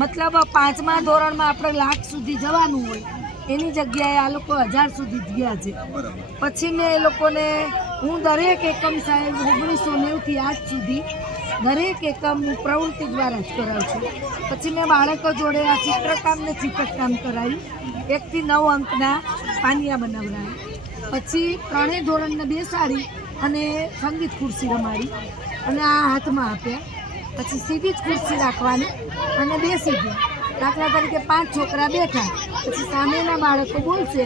મતલબ 5મા ધોરણમાં આપણે લાખ સુધી જવાનું હોય એની જગ્યાએ આ લોકો 1000 સુધી ગયા છે. પછી મેં એ લોકોને હું દરેક એકમ સાહેબ 1990 થી આજ સુધી દરેક એકમ હું પ્રવૃત્તિ દ્વારા જ કરાવું છું. પછી મેં બાળકો જોડે આ ચિત્રકામ ને ચીકટકામ કરાવ્યું. 1 થી 9 અંકના પાનિયા બનાવડાવ્યા. પછી 3 ધોરણને બેસાડી અને સંગીત ખુરશી રમાડી અને આ હાથમાં આપ્યા. પછી સીધી જ ખુરશી રાખવાની અને બેસી ગયા. દાખલા તરીકે 5 છોકરા બેઠા, પછી સામેના બાળકો બોલશે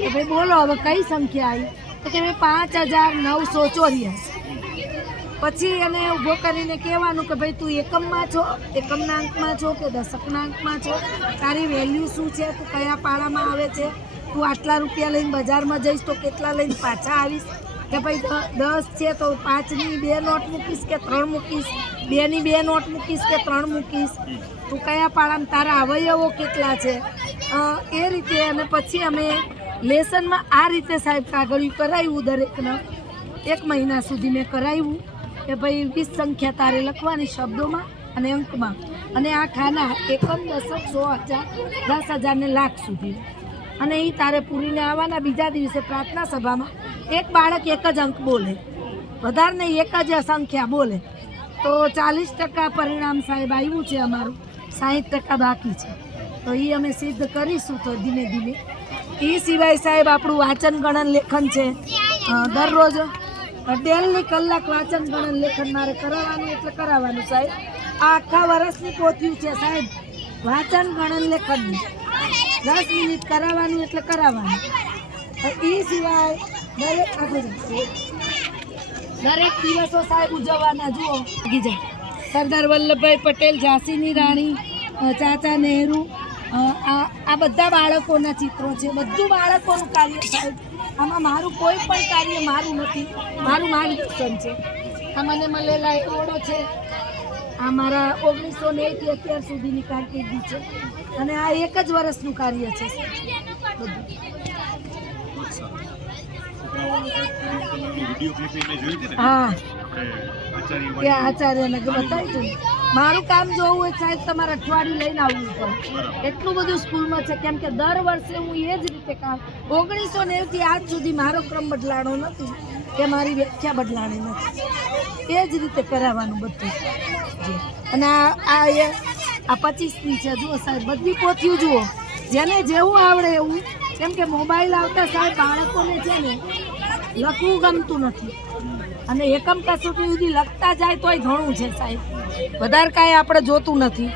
કે ભાઈ બોલો હવે કઈ સંખ્યા આવી, તો કે ભાઈ 5984. પછી એને ઊભો કરીને કહેવાનું કે ભાઈ તું એકમમાં છો, એકમના અંકમાં છો કે દશકના અંકમાં છો, તારી વેલ્યુ શું છે, તું કયા પાડામાં આવે છે, તું આટલા રૂપિયા લઈને બજારમાં જઈશ તો કેટલા લઈને પાછા આવીશ, કે ભાઈ 10 છે તો 5ની 2 નોટ મૂકીશ કે 3 મૂકીશ, 2ની 2 નોટ મૂકીશ કે 3 મૂકીશ, તું કયા પાડામાં તારા અવયવો કેટલા છે, એ રીતે. અને પછી અમે લેસનમાં આ રીતે સાહેબ કાગળિયું કરાવ્યું દરેકને. 1 મહિના સુધી મેં કરાવ્યું કે ભાઈ 20 સંખ્યા તારે લખવાની શબ્દોમાં અને અંકમાં, અને આ ખાના એકમ, દશક, 100,000, 10,000 ને લાખ સુધી. અને એ તારે પૂરીને આવવાના. બીજા દિવસે પ્રાર્થના સભામાં એક બાળક 1 જ અંક બોલે, વધારે નહીં 1 જ સંખ્યા બોલે, તો 40% પરિણામ સાહેબ આવ્યું છે અમારું, 60% બાકી છે. તો એ અમે સિદ્ધ કરીશું તો ધીમે ધીમે. એ સિવાય સાહેબ આપણું વાંચન ગણન લેખન છે. દરરોજ 1.5 કલાક વાંચન ગણન લેખન મારે કરાવવાનું એટલે કરાવવાનું સાહેબ. આ આખા વર્ષની પોથ્યું છે સાહેબ વાંચન ગણન લેખનની. 10 મિનિટ કરાવવાનું એટલે કરાવવાનું. એ સિવાય દરેક દિવસો સાહેબ ઉજવવાના. જુઓ સરદાર વલ્લભભાઈ પટેલ, ઝાંસીની રાણી, ચાચા નહેરુ, આ બધા બાળકોના ચિત્રો છે. બધું બાળકોનું કાર્ય સાહેબ. આમાં મારું કોઈ પણ કાર્ય મારું નથી, મારું માર્ગદર્શન છે. આ મને મળેલા એવોર્ડો છે. આ મારા 1990 થી અત્યાર સુધીની કારકિર્દી છે. અને આ 1 જ વર્ષનું કાર્ય છે બધું. હા, ત્યાં આચાર્યને બતાવ્યું. મારું કામ જોવું હોય સાહેબ તમારે અઠવાડિયું લઈને આવવું પડે. એટલું બધું સ્કૂલમાં છે. કેમ કે દર વર્ષે હું એ જ રીતે કામ 1990 થી આજ સુધી મારો ક્રમ બદલાણો નથી કે મારી વ્યાખ્યા બદલાણી નથી. એ જ રીતે કરાવવાનું બધું. અને આ 25ની છે. જુઓ સાહેબ બધી પોથીઓ જુઓ, જેને જેવું આવડે એવું. કેમ કે મોબાઈલ આવતા સાહેબ બાળકોને છે ને લખવું ગમતું નથી. અને એકમ કસોટી સુધી લખતા જાય તોય ઘણું છે સાહેબ, વધારે કાંઈ આપણે જોતું નથી.